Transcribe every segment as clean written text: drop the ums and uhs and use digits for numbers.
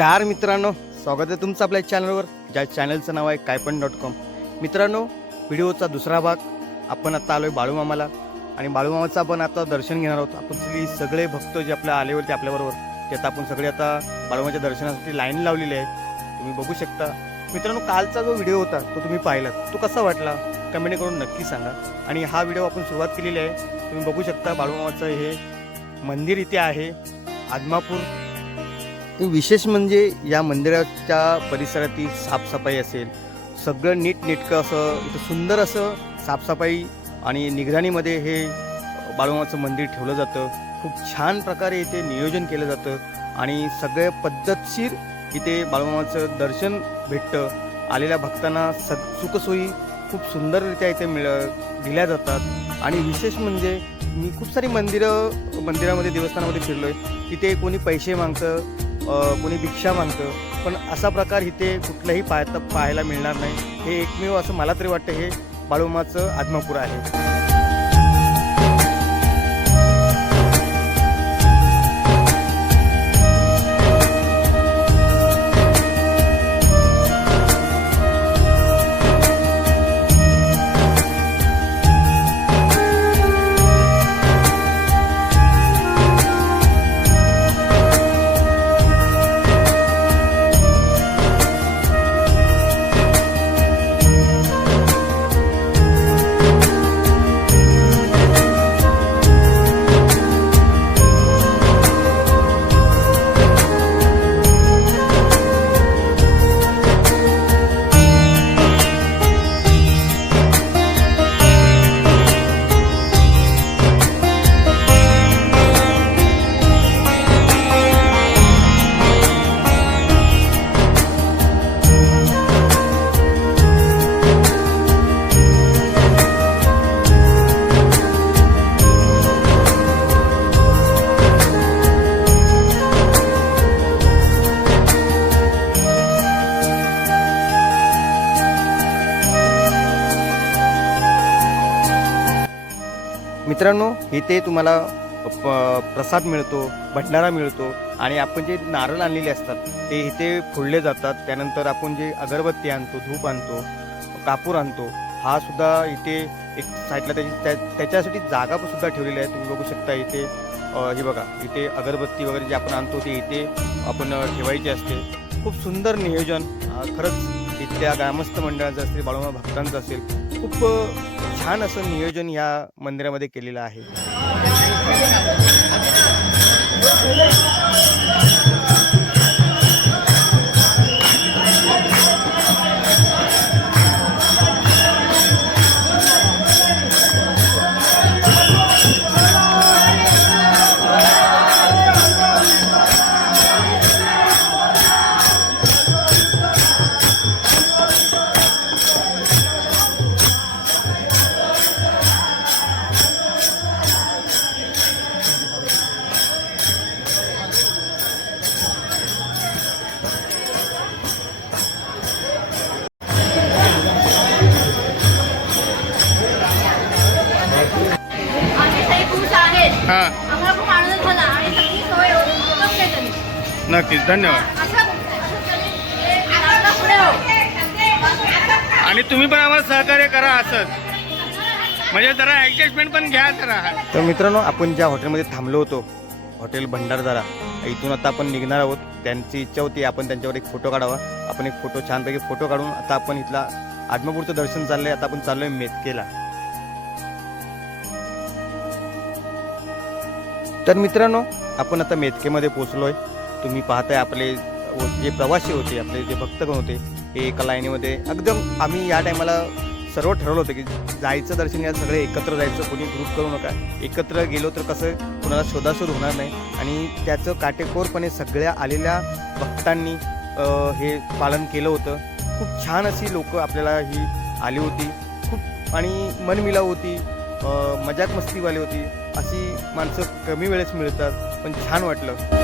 नमस्कार मित्रांनो, स्वागत आहे तुमचं आपल्या चॅनलवर, ज्या चॅनलचं नाव आहे कायपण.com. मित्रांनो, व्हिडिओचा दुसरा भाग. आपण आता आलो आहे बाळूमामाला आणि बाळूमामाचं आपण आता दर्शन घेणार आहोत. आपण सगळे भक्त जे आपल्या आले होते आपल्याबरोबर, ते आता आपण सगळे आता बाळूमामाच्या दर्शनासाठी लाईन लावलेली आहे. तुम्ही बघू शकता. मित्रांनो, कालचा जो व्हिडिओ होता तो तुम्ही पाहिलात, तो कसा वाटला कमेंट करून नक्की सांगा. आणि हा व्हिडिओ आपण सुरुवात केलेली आहे. तुम्ही बघू शकता बाळूमामाचं हे मंदिर इथे आहे आदमापूर. विशेष म्हणजे या मंदिराच्या परिसरातील साफसफाई असेल, सगळं नीटनेटकं असं इथं सुंदर असं साफसफाई आणि निगराणीमध्ये हे बाळूमामाचं मंदिर ठेवलं जातं. खूप छान प्रकारे इथे नियोजन केलं जातं आणि सगळ्या पद्धतशीर इथे बाळूमामाचं दर्शन भेटतं. आलेल्या भक्तांना सुखसोयी खूप सुंदररित्या इथे दिल्या जातात. आणि विशेष म्हणजे मी खूप सारी मंदिरामध्ये देवस्थानामध्ये फिरलो आहे. तिथे कोणी पैसे मागतं, कोणी भिक्षा मागतं, पण असा प्रकार इथे कुठलाही पाहायला मिळणार नाही. हे एकमेव असं मला तरी वाटतं हे बाळूमामाचं आदमापूर आहे. मित्रांनो, इथे तुम्हाला प्रसाद मिळतो, भंडारा मिळतो आणि आपण जे नारळ आणलेले असतात ते इथे फोडले जातात. त्यानंतर आपण जे अगरबत्ती आणतो, धूप आणतो, कापूर आणतो, हा सुद्धा इथे एक साईडला त्याच्यासाठी जागा पण सुद्धा ठेवलेली आहे. तुम्ही बघू शकता इथे हे बघा, इथे अगरबत्ती वगैरे जे आपण आणतो ते इथे आपण ठेवायची असते. खूप सुंदर नियोजन खरंच इथल्या ग्रामस्थ मंडळाचं असेल, बाळूमामा भक्तांचं असेल, खूप छान असं नियोजन या मंदिरामध्ये केलेलं आहे. नक्कीच, धन्यवाद. आणि तुम्ही पण आम्हाला सहकार्य करा असंच, म्हणजे जरा ॲडजस्टमेंट पण घ्या जरा. तर मित्रांनो, आपण ज्या हॉटेलमध्ये थांबलो होतो, हॉटेल भंडारदरा, इथून आता आपण निघणार आहोत. त्यांची इच्छा होती आपण त्यांच्यावर एक फोटो काढावा. आपण एक फोटो छानपैकी फोटो काढून आता आपण इथला आदमापूरचं दर्शन चाललंय. आता आपण चाललोय मेतकेला. तर मित्रांनो, आपण आता मेतकेमध्ये पोहोचलोय. तुम्ही पाहताय आपले जे प्रवासी होते, आपले जे भक्तगण होते, हे एका लाईनीमध्ये एकदम आम्ही या टायमाला सर्व ठरवलं होतं की जायचं दर्शन घ्यायला सगळे एकत्र जायचं, कोणी ग्रुप करू नका. एकत्र गेलो तर कसं कोणाला शोधाशोध होणार नाही. आणि त्याचं काटेकोरपणे सगळ्या आलेल्या भक्तांनी हे पालन केलं होतं. खूप छान अशी लोक आपल्याला ही आली होती, खूप आणि मनमिलाव होती, मजाक मस्तीवाली होती. अशी माणसं कमी वेळेस मिळतात, पण छान वाटलं.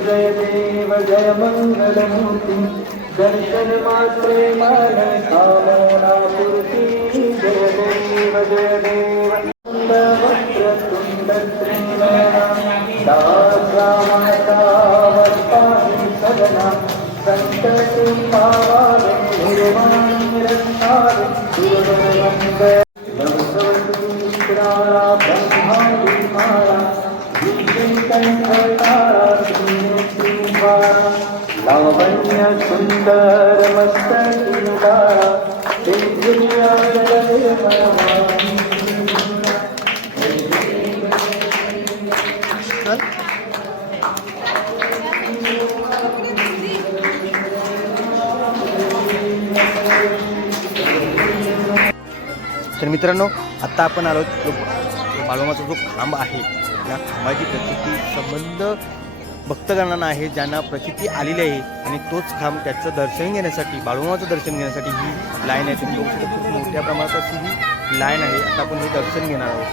जय देव जय मंगलमूर्ती दर्शन मात्रे मन कामना पूर्ती जय देव वक्रतुंड त्रिनयना दासामतावत्पाहि सदना संकटि पावावे निर्वाणि रक्षावे गुरुवंद भगवती विक्राला ब्रह्मादि माया लावण्य सुंदर मस्तकीला तर मित्रांनो, आता आपण आलो जो बाळूमामाचा जो खांब आहे या खांबाची प्रचिती संबंध भक्तगणांना आहे, ज्यांना प्रचिती आलेली आहे. आणि तोच खांब त्याचं दर्शन घेण्यासाठी, बाळूमामाचं दर्शन घेण्यासाठी ही लाईन आहे. तुम्ही बघू शकता खूप मोठ्या प्रमाणात अशी ही लाईन आहे. आता आपण हे दर्शन घेणार आहोत.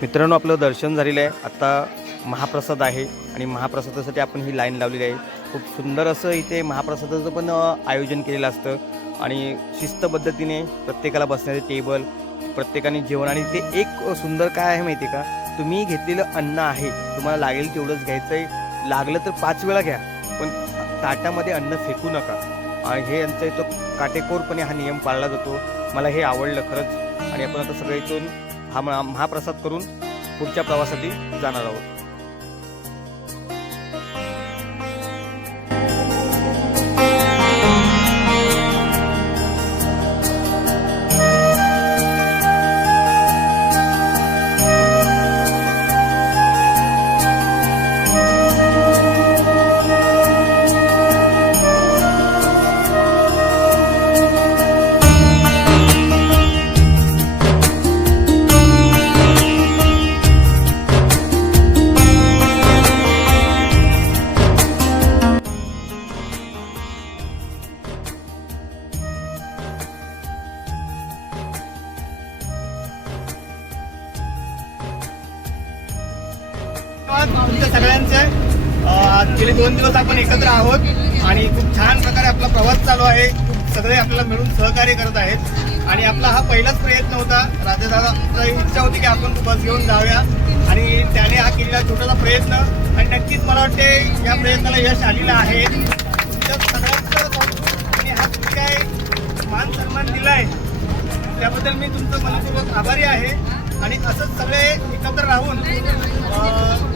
मित्रांनो, आपलं दर्शन झालेलं आहे. आता महाप्रसाद आहे आणि महाप्रसादासाठी आपण ही लाईन लावलेली आहे. खूप सुंदर असं इथे महाप्रसादाचं पण आयोजन केलेलं असतं आणि शिस्त पद्धतीने प्रत्येकाला बसण्याचे टेबल, प्रत्येकाने जेवण. आणि ते एक सुंदर काय आहे माहिती आहे का, तुम्ही घेतलेलं अन्न आहे, तुम्हाला लागेल तेवढंच घ्यायचं आहे. लागलं तर 5 वेळा घ्या, पण ताटामध्ये अन्न फेकू नका. आणि हे यांचा इथं काटेकोरपणे हा नियम पाळला जातो. मला हे आवडलं खरंच. आणि आपण आता सगळे इथून हा महाप्रसाद करून पुढच्या प्रवासासाठी जाणार आहोत. तुमच्या सगळ्यांचे गेले 2 दिवस आपण एकत्र आहोत आणि खूप छान प्रकारे आपला प्रवास चालू आहे. खूप सगळे आपल्याला मिळून सहकार्य करत आहेत आणि आपला हा पहिलाच प्रयत्न होता. राजेदादाची इच्छा होती की आपण बस घेऊन जाऊया आणि त्याने हा केलेला छोटासा प्रयत्न आणि नक्कीच मला वाटते या प्रयत्नाला यश आलेलं आहे. तुमच्या सगळ्यांचं आणि हा तुम्ही काय मान सन्मान दिलाय त्याबद्दल मी तुमचं मनपूर्वक आभारी आहे. आणि असंच सगळे एकत्र राहून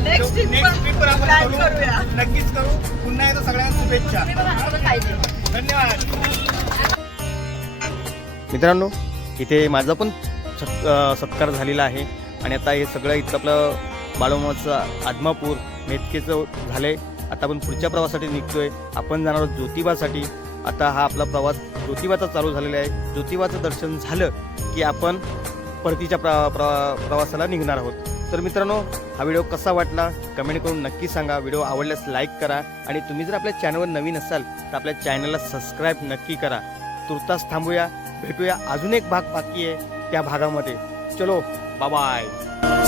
नेक्स्ट ट्रिप आपण नक्कीच करू. पुन्हा एकदा सगळ्यांना शुभेच्छा. धन्यवाद. मित्रांनो, इथे माझा पण सत्कार झालेला आहे आणि आता हे सगळं इथं आपलं बाळूमामाचं आदमापूर मेतकेचं झाले. आता आपण पुढच्या प्रवासासाठी निघतोय. आपण जाणार आहोत ज्योतिबासाठी. आता हा आपला प्रवास ज्योतिबाचा चालू झालेला आहे. ज्योतिबाचं दर्शन झालं की आपण परतीच्या प्रवासाला निघणार आहोत. तर मित्रांनो, हा व्हिडिओ कसा वाटला कमेंट करून नक्की सांगा. व्हिडिओ आवडल्यास लाईक करा आणि तुम्ही जर आपल्या चॅनलवर नवीन असाल तर आपल्या चॅनलला सबस्क्राईब नक्की करा. तुर्तास थांबूया, भेटूया. अजून एक भाग बाकी आहे त्या भागामध्ये. चलो, बाय बाय.